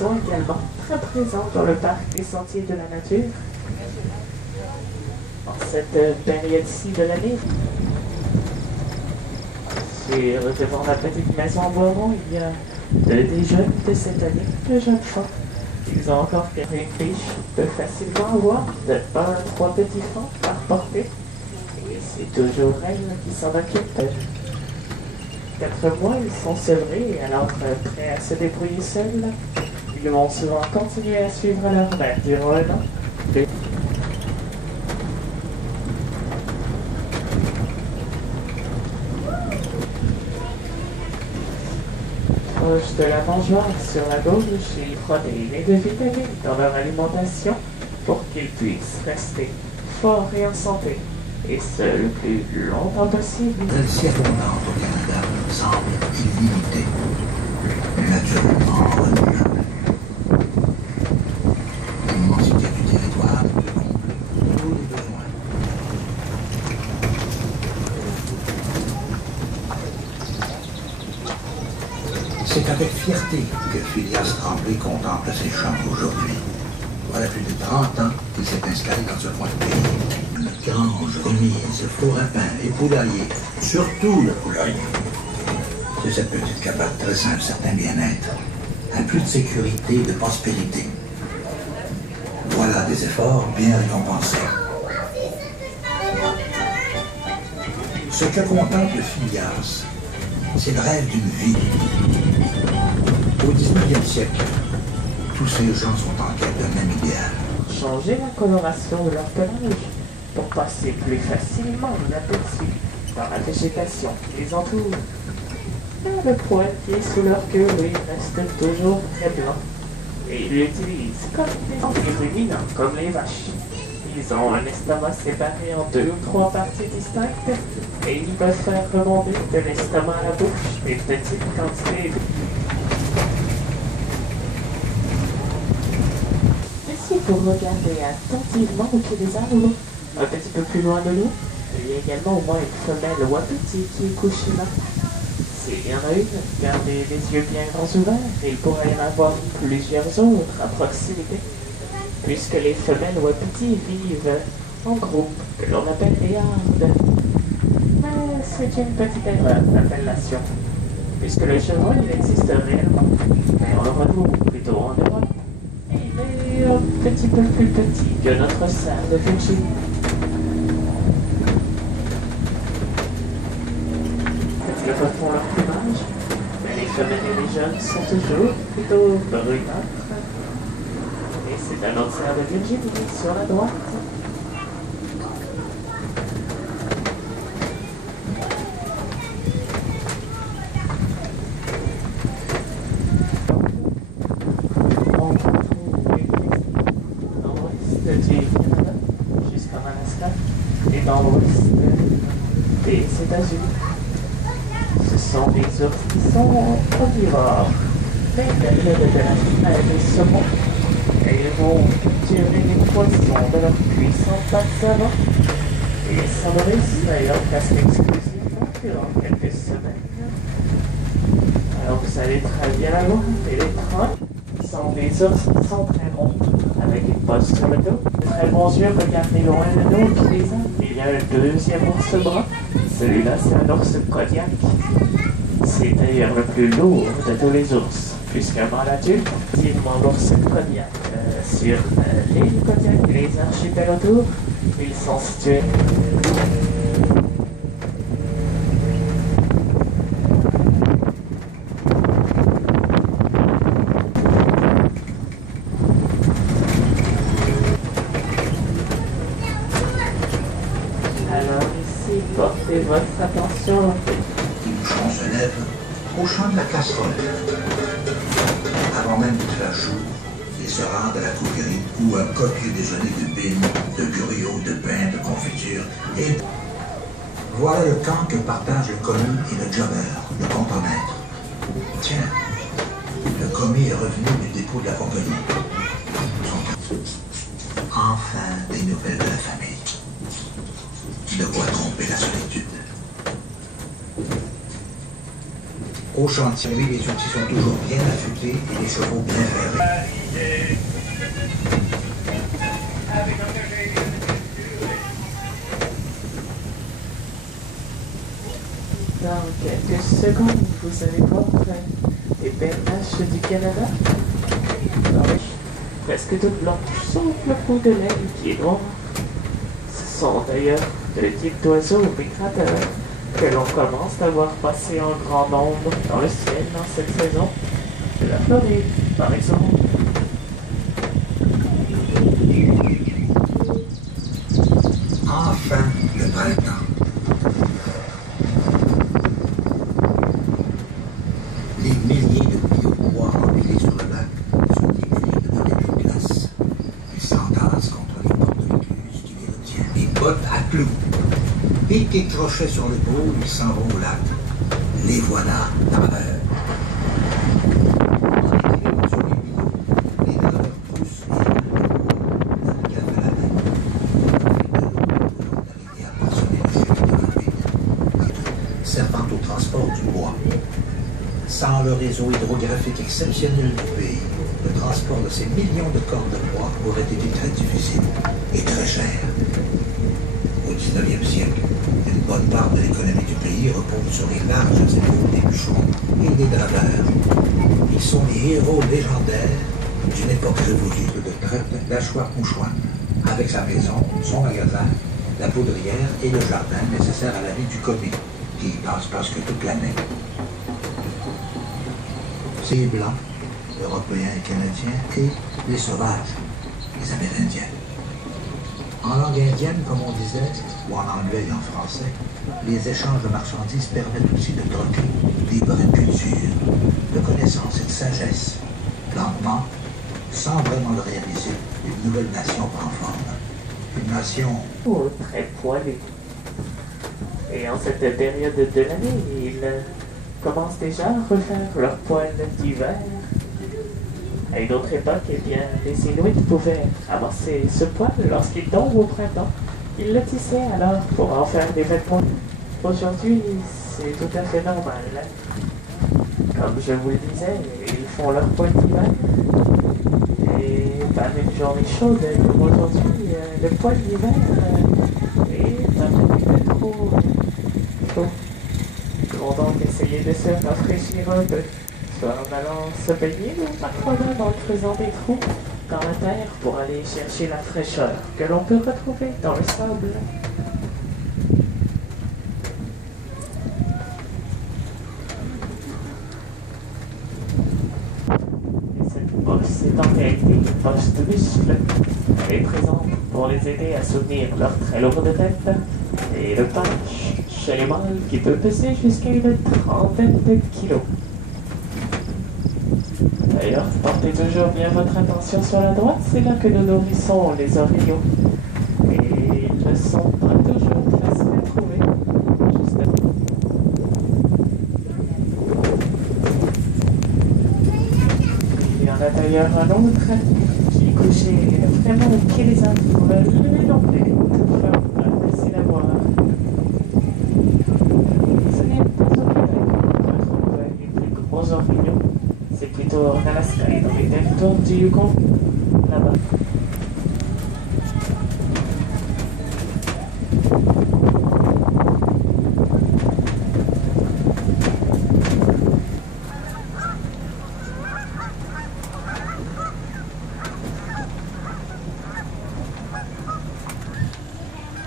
sont également très présents dans le parc des Sentiers de la Nature en cette période-ci de l'année. Devant la petite maison en bois rond, il y a des jeunes de cette année, de jeunes femmes. Ils ont encore une fiche de facilement avoir de 1 à 3 petits francs par portée. Et c'est toujours elle qui s'en occupe. 4 mois, ils sont sevrés et alors prêts à se débrouiller seuls. Ils vont souvent continuer à suivre leur mère durant 1 an. Proche de la mangeoire sur la gauche, ils prennent des vitamines dans leur alimentation pour qu'ils puissent rester forts et en santé, et ce le plus longtemps possible. Celle-ci abondante au Canada semble illimitée, naturellement renouvelable. L'immensité du territoire peut combler tous les besoins. C'est avec fierté que Phileas Tremblay contemple ses champs aujourd'hui. Voilà plus de 30 ans qu'il s'est installé dans ce coin de pays. Une grange, remise, four à pain et poulailler, surtout le poulailler. C'est cette petite cabane très simple, certain bien-être, un plus de sécurité et de prospérité. Voilà des efforts bien récompensés. Ce que contemple Phileas, c'est le rêve d'une vie. Au 19e siècle, tous ces gens sont en quête d'un même idéal. Changer la coloration de leur pelage pour passer plus facilement inaperçu dans la végétation qui les entoure. Mais le poil qui est sous leur queue, lui, reste toujours très blanc. Et ils l'utilisent comme des ruminants, comme les vaches. Ils ont un estomac séparé en 2 ou 3 parties distinctes et ils peuvent faire remonter de l'estomac à la bouche des petites quantités. Ici, pour regarder attentivement au pied des arbres, un petit peu plus loin de nous, il y a également au moins une femelle wapiti qui est couchée là. S'il y en a une, gardez les yeux bien grands ouverts et il pourrait y en avoir plusieurs autres à proximité, puisque les femelles wapiti vivent en groupe, que l'on appelle des hardes. Mais c'est une petite erreur d'appellation, puisque le chevreuil il existe réellement, mais on le retrouve plutôt en Europe. Et il est un petit peu plus petit que notre cerf de Virginie. Que refont leur plumage, mais les femelles et les jeunes sont toujours plutôt brunâtres. Et c'est un autre cerf de Virginie sur la droite. On retrouve l'église dans l'ouest du Canada jusqu'en Alaska et dans l'ouest des États-Unis. Ce sont des ours qui sont omnivores, mais derrière de la finale des saumons, et ils vont tirer les poissons de leur puissante pattes avant, et ils s'en nourrissent d'ailleurs presque exclusivement durant quelques semaines. Alors vous allez très bien la voir, et les trains sont des ours qui sont très ronds, avec une bosse sur le dos, de très bons yeux, regardez loin le dos qui les a. Il y a un deuxième ours brun, celui-là c'est un ours Kodiak. C'est d'ailleurs le plus lourd de tous les ours, puisqu'avant l'adulte, effectivement l'ours Kodiak sur l'île Kodiak et les archipels autour, ils sont situés. Alors ici, portez votre attention. Les bouchons se lèvent au champ de la casserole. Avant même qu'il fasse jour, ils se rendent à la crouquerie où un copieux déjeuner de bines, de gruyot, de pain, de confiture et... Voilà le temps que partagent le commis et le jobber, le contremaître. Tiens, le commis est revenu du dépôt de la compagnie. Enfin, des nouvelles de la famille. De quoi tromper la solitude. Au chantier, oui, les outils sont toujours bien affûtés et les chevaux bien ferrés. Dans quelques secondes, vous allez voir les bernaches du Canada. Presque toutes blanches, sauf le pot de laine qui est noir. Ce sont d'ailleurs de type d'oiseaux migrateurs que l'on commence à voir passer en grand nombre dans le ciel dans cette saison. De la Floride, par exemple. Enfin, le printemps. Les milliers de pieds au bois empilés sur le lac sont libérés de la début de glace. Ils s'entassent contre les portes récluses qui les retiennent. Les bottes à clous. Piqués crochets sur l'épaule, ils s'en vont au lac. Les voilà, naveurs. En équilibre sur les billots, les naveurs poussent et roulent dans le café à la main. D'arriver à passionner le chemin rapide, servant au transport du bois. Sans le réseau hydrographique exceptionnel du pays, le transport de ces millions de cordes de bois aurait été très difficile et très cher. Au 19e siècle, une bonne part de l'économie du pays repose sur les larges épaules des bûcherons et des draveurs. Ils sont les héros légendaires d'une époque révolue de traite d'Achoir-Mouchouane, avec sa maison, son magasin, la poudrière et le jardin nécessaires à la vie du commis, qui y passe presque toute l'année. Ces Blancs, Européens et Canadiens, et les sauvages, les Amérindiens. En langue indienne, comme on disait, ou en anglais et en français, les échanges de marchandises permettent aussi de troquer des brins de culture, de connaissances et de sagesse. Lentement, sans vraiment le réaliser, une nouvelle nation prend forme. Une nation Très poilue. Et en cette période de l'année, ils commencent déjà à refaire leurs poils d'hiver. À une autre époque, eh bien, les Inuits pouvaient amasser ce poil lorsqu'il tombe au printemps. Ils le tissaient alors pour en faire des vêtements. Aujourd'hui, c'est tout à fait normal. Comme je vous le disais, ils font leur poil d'hiver. Et par une journée chaude comme aujourd'hui, le poil d'hiver est un peu trop chaud. Ils vont donc essayer de se rafraîchir un peu, soit en allant se baigner ou parfois même en creusant des trous dans la terre pour aller chercher la fraîcheur que l'on peut retrouver dans le sable. Et cette bosse est en réalité une bosse de muscle. Elle est présente pour les aider à soutenir leur très lourde tête et le punch chez les mâles qui peut peser jusqu'à une trentaine de kilos. D'ailleurs, portez toujours bien votre attention sur la droite, c'est là que nous nourrissons les orignaux. Et ils ne sont pas toujours faciles à trouver. Il y en a d'ailleurs un autre qui est couché vraiment au pied des arbres. Lui non plus, toutefois, facile à voir. Ce n'est pas au Québec qu'on retrouve les plus gros orignaux. C'est plutôt en Alaska et dans les territoires du Yukon, là-bas.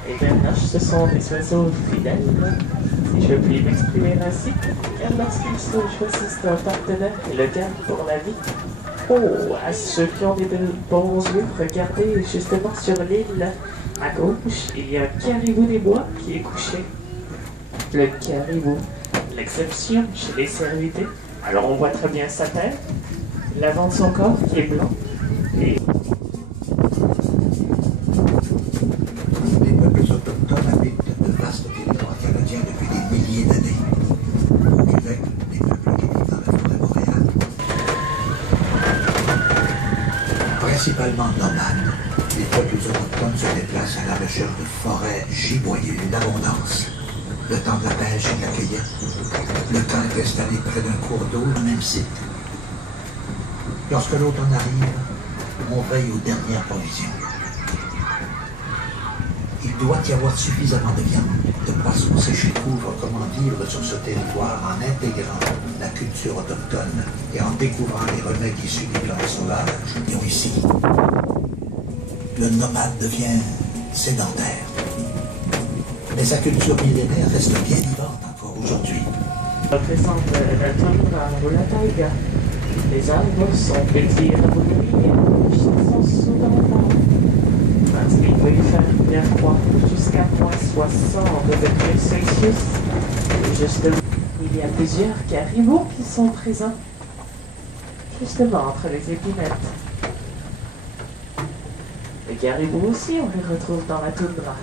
Les bernaches, ce sont des oiseaux fidèles, si je puis m'exprimer ainsi, car lorsqu'ils se choisissent un partenaire et le gardent pour la vie. Oh, à ceux qui ont des bons yeux, regardez justement sur l'île, à gauche, il y a un caribou des bois qui est couché. Le caribou, l'exception chez les cervidés. Alors on voit très bien sa tête, l'avant de son corps qui est blanc, et les peuples autochtones habitent de vastes territoires canadiens depuis des milliers d'années. Au Québec, les peuples qui vivent dans la forêt boréale, principalement nomades, les peuples autochtones se déplacent à la recherche de forêts giboyeuses d'abondance. le temps de la pêche et de la cueillette. Le camp est installé près d'un cours d'eau, le même site. Lorsque l'automne arrive, on veille aux dernières provisions. Il doit y avoir suffisamment de viande, de poissons séchés couvrent comment vivre sur ce territoire en intégrant la culture autochtone et en découvrant les remèdes issus des plantes sauvages. Et ici, le nomade devient sédentaire. Mais sa culture millénaire reste bien vivante encore aujourd'hui. Représente la toundra ou la taïga. Les arbres sont petits et rabougris, les sont souvent morts. Parce qu'il peut y faire bien froid, jusqu'à -60 degrés Celsius. Justement, il y a plusieurs caribous qui sont présents, justement entre les épinettes. Les caribous aussi, on les retrouve dans la toundra.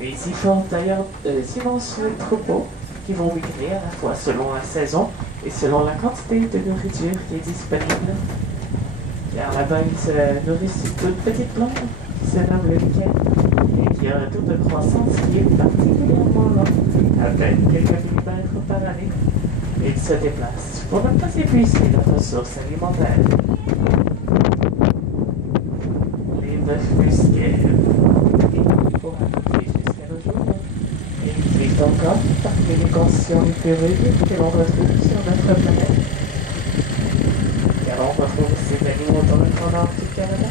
Mais ils y forment d'ailleurs d'immenses troupeaux qui vont migrer à la fois selon la saison et selon la quantité de nourriture qui est disponible. Car là-bas, ils se nourrissent de toutes petites plantes qui se nomment le lichen et qui a un taux de croissance qui est particulièrement lent, à peine quelques millimètres par année. Et ils se déplacent pour ne pas épuiser leurs ressources alimentaires. Les bœufs musqués pour arriver jusqu'à nos jours. Et ils vivent encore parmi les conditions les plus rudes que l'on retrouve sur notre planète. Car on retrouve ces animaux dans le grand nord du Canada,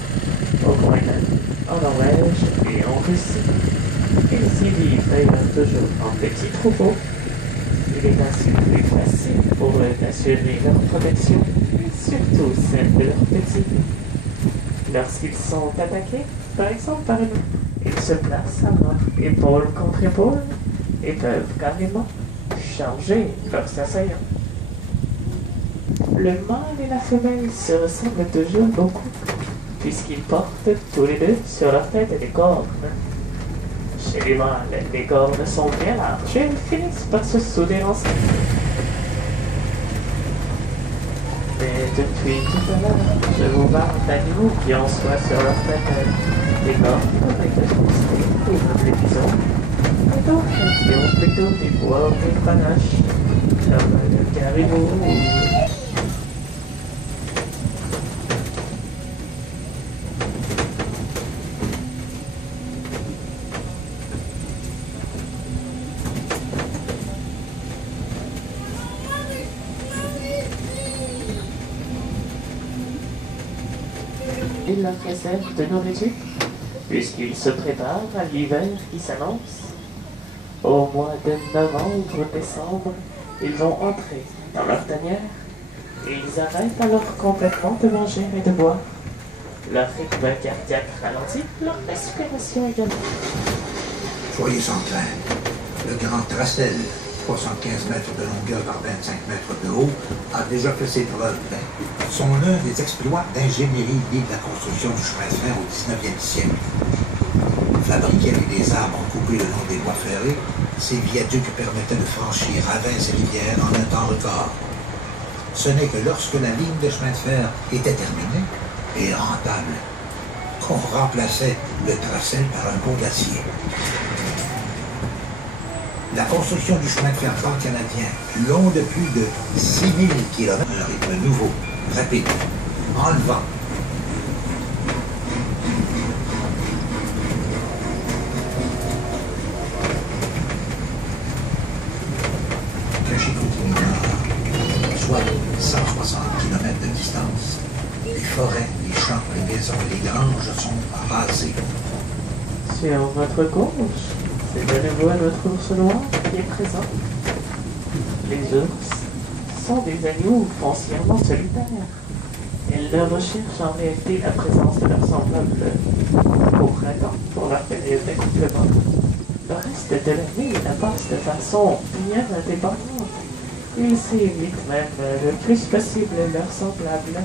au Groenland, en Norvège et en Russie. Ils y vivent d'ailleurs toujours en petits troupeaux. Il est ainsi plus facile pour eux d'assurer leur protection et surtout celle de leurs petits. Lorsqu'ils sont attaqués, par exemple par nous, ils se placent alors épaule contre épaule et peuvent carrément charger leurs assaillants. Le mâle et la femelle se ressemblent toujours beaucoup, puisqu'ils portent tous les deux sur leur tête des cornes. Chez les mâles, les cornes sont bien larges et elles finissent par se souder ensemble. Mais depuis tout à l'heure, je vous parle d'animaux qui en soient sur leur tête des cornes avec le mousquet ou comme les bisons, et d'autres qui ont plutôt des poils ou des panaches, comme le caribou ou ils leur réservent de nourriture, puisqu'ils se préparent à l'hiver qui s'annonce. Au mois de novembre-décembre, ils vont entrer dans leur tanière et ils arrêtent alors complètement de manger et de boire. Leur rythme cardiaque ralentit, leur respiration également. Soyez sans crainte. Le grand Tracel, 75 mètres de longueur par 25 mètres de haut, a déjà fait ses preuves. Sont l'un des exploits d'ingénierie liés à la construction du chemin de fer au 19e siècle. Fabriqués avec des arbres coupés le long des voies ferrées, ces viaducs permettaient de franchir ravins et rivières en un temps record. Ce n'est que lorsque la ligne de chemin de fer était terminée et rentable qu'on remplaçait le Tracel par un pont d'acier. La construction du chemin de fer pan-canadien, long de plus de 6000 km, un rythme nouveau, rapide, enlevant. Soit 160 km de distance, les forêts, les champs, les maisons et les granges sont rasés. sur votre gauche. C'est de nouveau notre ours noir qui est présent. Les ours sont des animaux foncièrement solitaires. Ils ne recherchent en réalité la présence de leurs semblables au printemps pour leur période d'accouplement. Le reste de l'année, la passe de façon bien indépendante. Ils s'évitent même le plus possible leurs semblables.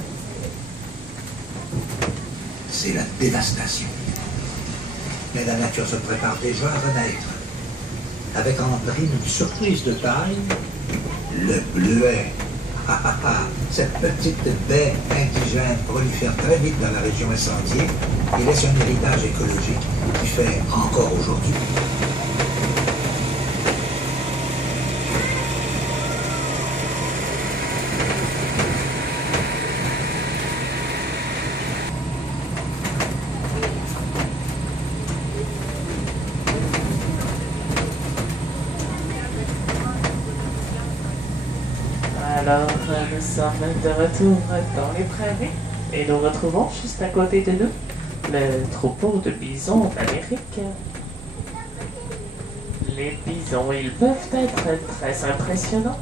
C'est la dévastation. Mais la nature se prépare déjà à renaître. Avec en prime une surprise de taille, le bleuet. Cette petite baie indigène prolifère très vite dans la région incendiée et laisse un héritage écologique qui fait encore aujourd'hui Alors, nous sommes de retour dans les prairies et nous retrouvons juste à côté de nous le troupeau de bisons d'Amérique. Les bisons, ils peuvent être très impressionnants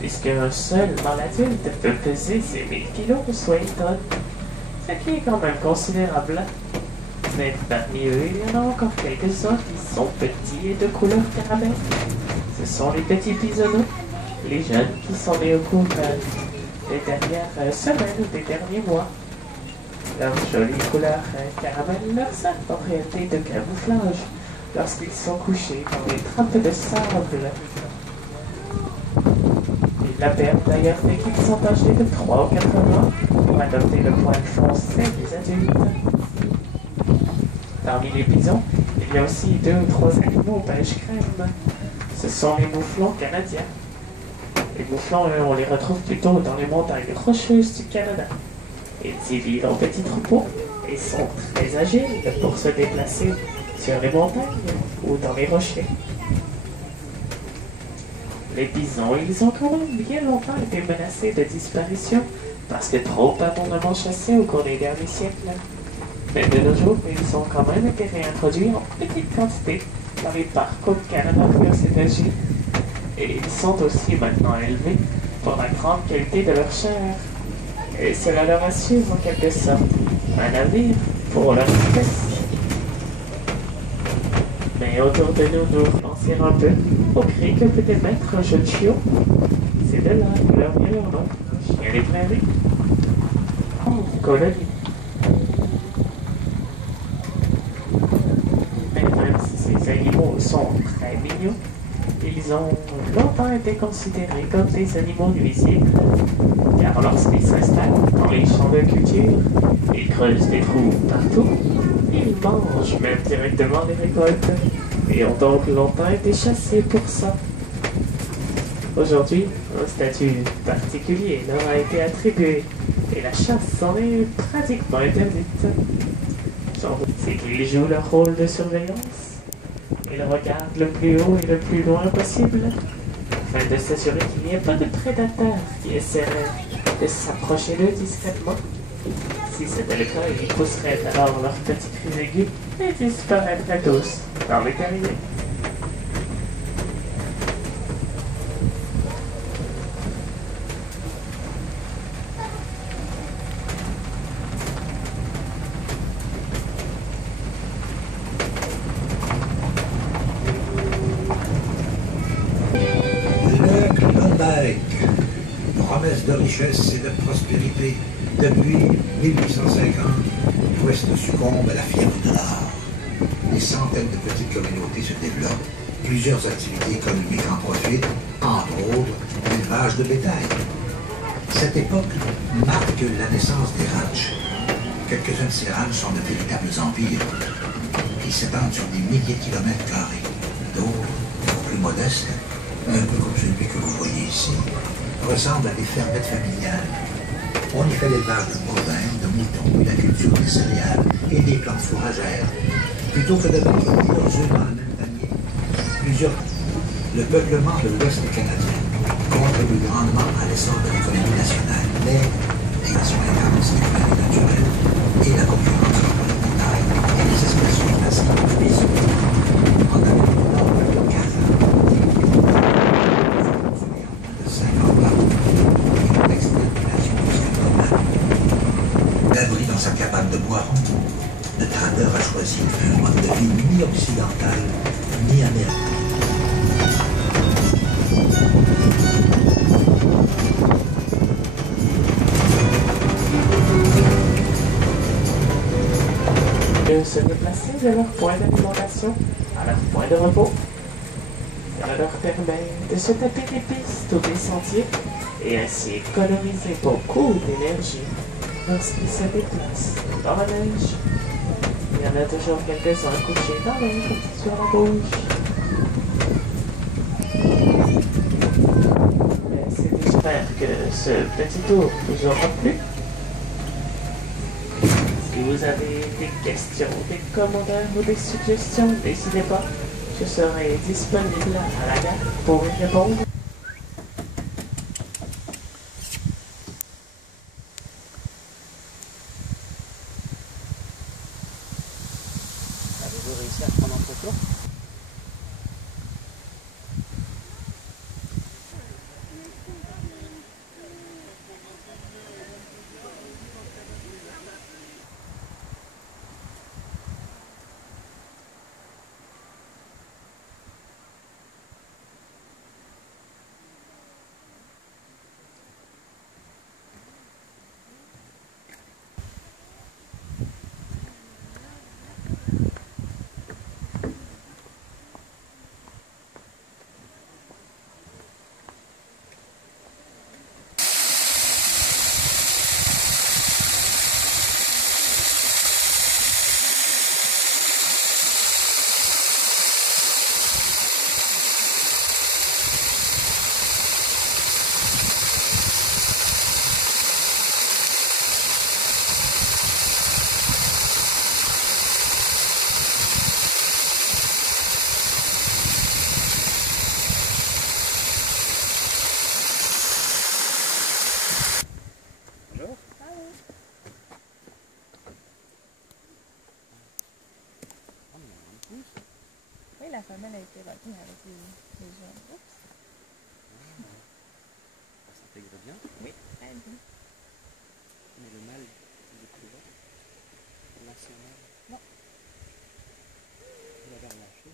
puisque un seul mâle adulte peut peser ses 1000 kilos, soit une tonne, ce qui est quand même considérable. Mais parmi eux, il y en a encore quelques-uns qui sont petits et de couleur caramel. Ce sont les petits bisonneaux, les jeunes qui sont nés au cours des dernières semaines ou des derniers mois. Leur jolie couleur caramel leur sert en réalité de camouflage lorsqu'ils sont couchés dans des trappes de sable. Ils la perdent d'ailleurs dès qu'ils sont âgés de 3 ou 4 mois pour adopter le poil foncé des adultes. Parmi les bisons, il y a aussi 2 ou 3 animaux beige crème. Ce sont les mouflons canadiens. Les mouflons, eux, on les retrouve plutôt dans les montagnes rocheuses du Canada. Ils y vivent en petits troupeaux et sont très agiles pour se déplacer sur les montagnes ou dans les rochers. Les bisons, ils ont quand même bien longtemps été menacés de disparition parce que trop abondamment chassés au cours des derniers siècles. Mais de nos jours, ils ont quand même été réintroduits en petite quantité dans les parcs au Canada et aux États-Unis. Et ils sont aussi maintenant élevés pour la grande qualité de leur chair. Et cela leur assure en quelque sorte un avenir pour leur espèce. Mais autour de nous, nous lancer un peu au cri que peut émettre un jeune chiot. C'est de là que leur vient leur nom, chien des prairies. En colonie. Mais même si ces animaux sont très mignons, ils ont longtemps été considérés comme des animaux nuisibles, car lorsqu'ils s'installent dans les champs de culture, ils creusent des trous partout, ils mangent même directement les récoltes, et ont donc longtemps été chassés pour ça. Aujourd'hui, un statut particulier leur a été attribué, et la chasse en est pratiquement interdite. C'est qu'ils jouent leur rôle de surveillance. Ils regardent le plus haut et le plus loin possible, afin de s'assurer qu'il n'y ait pas de prédateurs qui essaieraient de s'approcher d'eux discrètement. Si c'était le cas, ils pousseraient alors leurs petits cris aigus et disparaîtraient tous dans les terriers. Promesse de richesse et de prospérité. Depuis 1850, l'Ouest succombe à la fièvre de l'art. Des centaines de petites communautés se développent, plusieurs activités économiques en profitent, entre autres l'élevage de bétail. Cette époque marque la naissance des ranchs. Quelques-uns de ces ranchs sont de véritables empires qui s'étendent sur des milliers de kilomètres carrés. D'autres, plus modestes, un peu comme celui que vous voyez ici, ressemblent à des fermettes familiales. On y fait l'élevage de bovins, de moutons et la culture des céréales et des plantes fourragères. Plutôt que de mettre plusieurs œufs dans le même panier, le peuplement de l'Ouest canadien contribue grandement à l'essor de l'économie nationale, mais l'expansion intense des maladies naturelles et la concurrence entre les montagnes et les espèces menacées de bisous. En Amérique du Nord, le Canada, l'abri dans sa cabane de bois rond, le trader a choisi un mode de vie ni occidental, ni américain. De se déplacer de leur point d'alimentation à leur point de repos. Cela leur permet de se taper des pistes ou des sentiers et ainsi économiser beaucoup d'énergie lorsqu'ils se déplacent dans la neige. Il y en a toujours quelques-uns couchés dans l'ombre sur la gauche. Mais j'espère que ce petit tour vous aura plu. Si vous avez des questions, des commentaires ou des suggestions, n'hésitez pas. Je serai disponible à la gare pour y répondre. vous réussir à prendre en photo. Oui, la femelle a été retenue avec les jeunes. Oups. Ça s'intègre bien. Oui, très bien. Mais le mâle, il est plus là. L'ancien mâle. Non. Il avait relâché.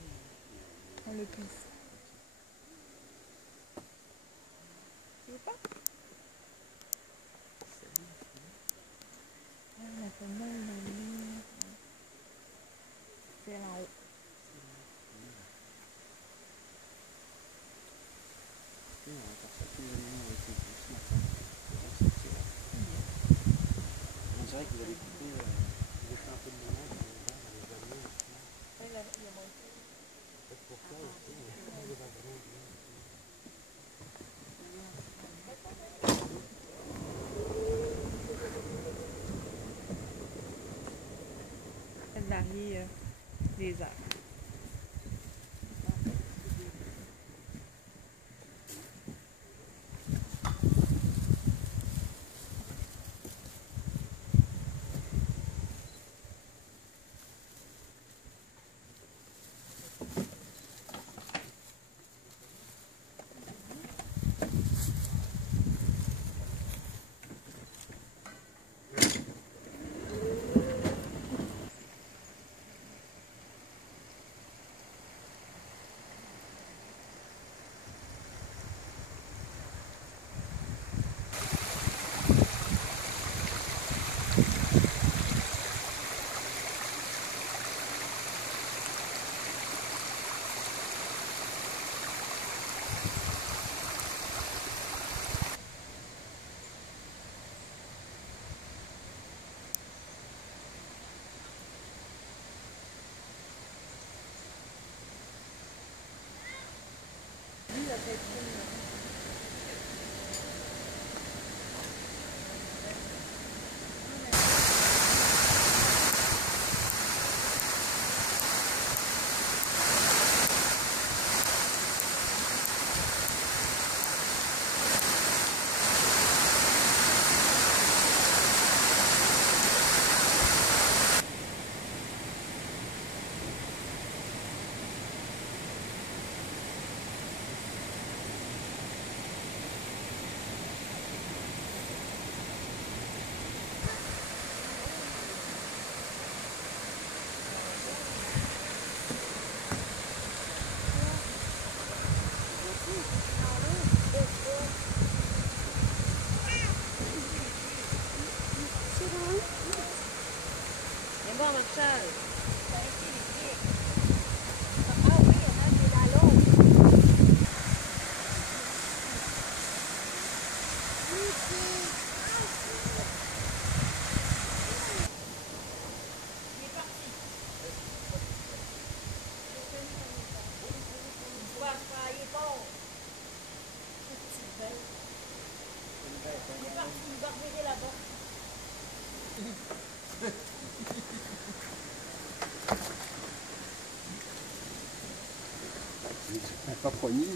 On le pisse. Tu veux pas? Ah, la femelle, c'est là en haut. On va faire ça tous les animaux ont été vus ce matin. On dirait que vous avez coupé, vous avez fait un peu de ménage dans les animaux. Oui, là, il y a moins. Peut-être pour ça aussi, mais les wagons, Elle varie les heures. Viens voir Marshall. Pas poigné.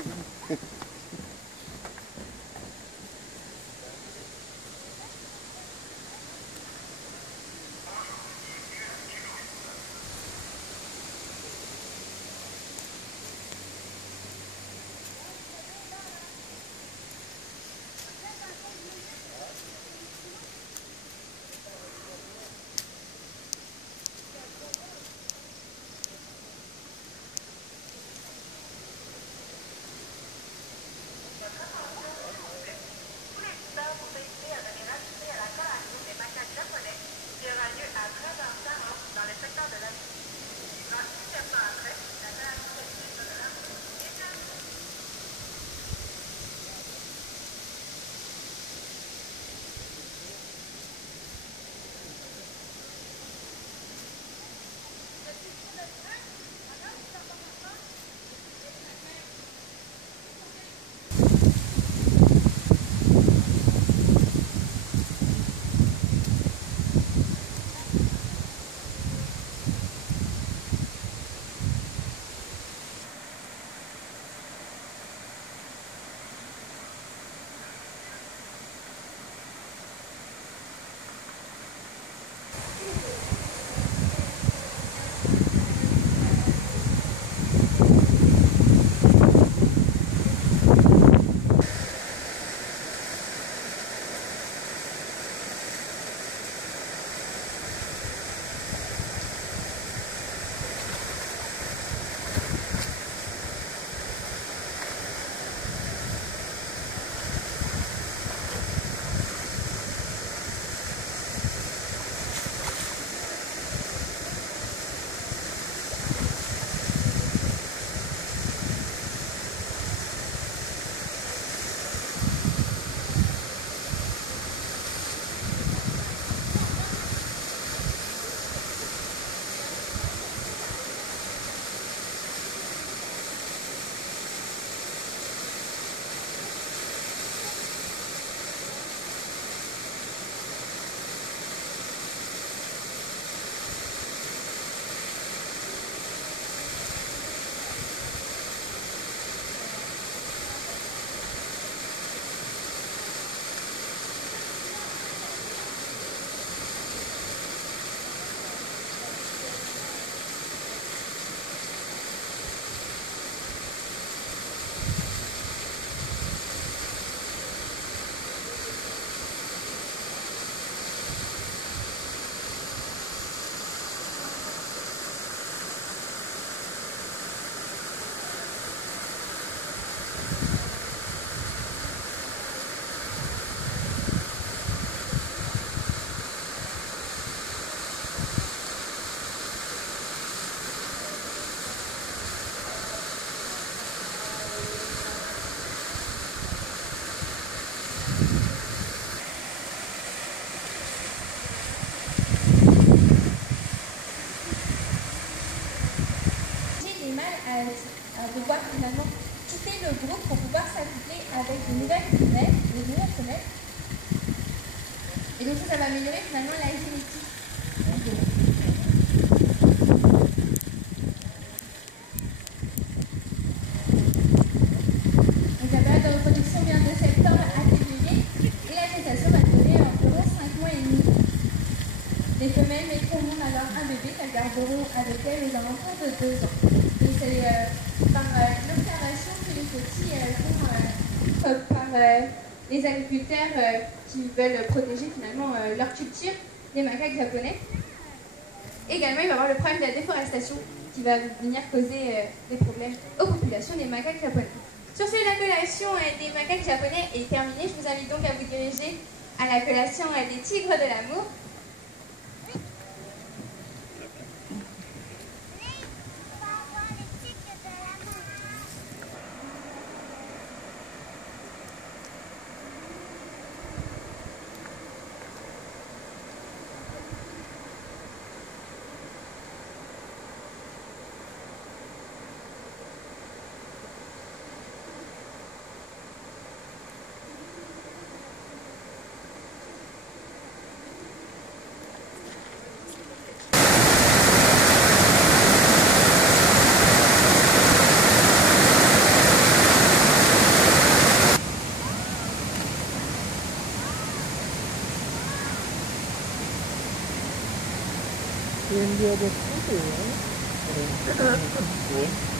à devoir finalement quitter le groupe pour pouvoir s'accoupler avec de nouvelles femelles, des nouvelles femelles. Et donc ça va améliorer finalement la génétique. Donc la période de reproduction vient de septembre à février et la gestation va durer environ 5 mois et demi. Les femelles mettront au monde alors un bébé qu'elles garderont avec elles aux alentours de 2 ans. Et c'est par l'observation que les petits font par les agriculteurs qui veulent protéger finalement leur culture des macaques japonais. Également, il va y avoir le problème de la déforestation qui va venir causer des problèmes aux populations des macaques japonais. Sur ce, la collation des macaques japonais est terminée. Je vous invite donc à vous diriger à la collation des tigres de l'amour. Yang dia ada tu ya.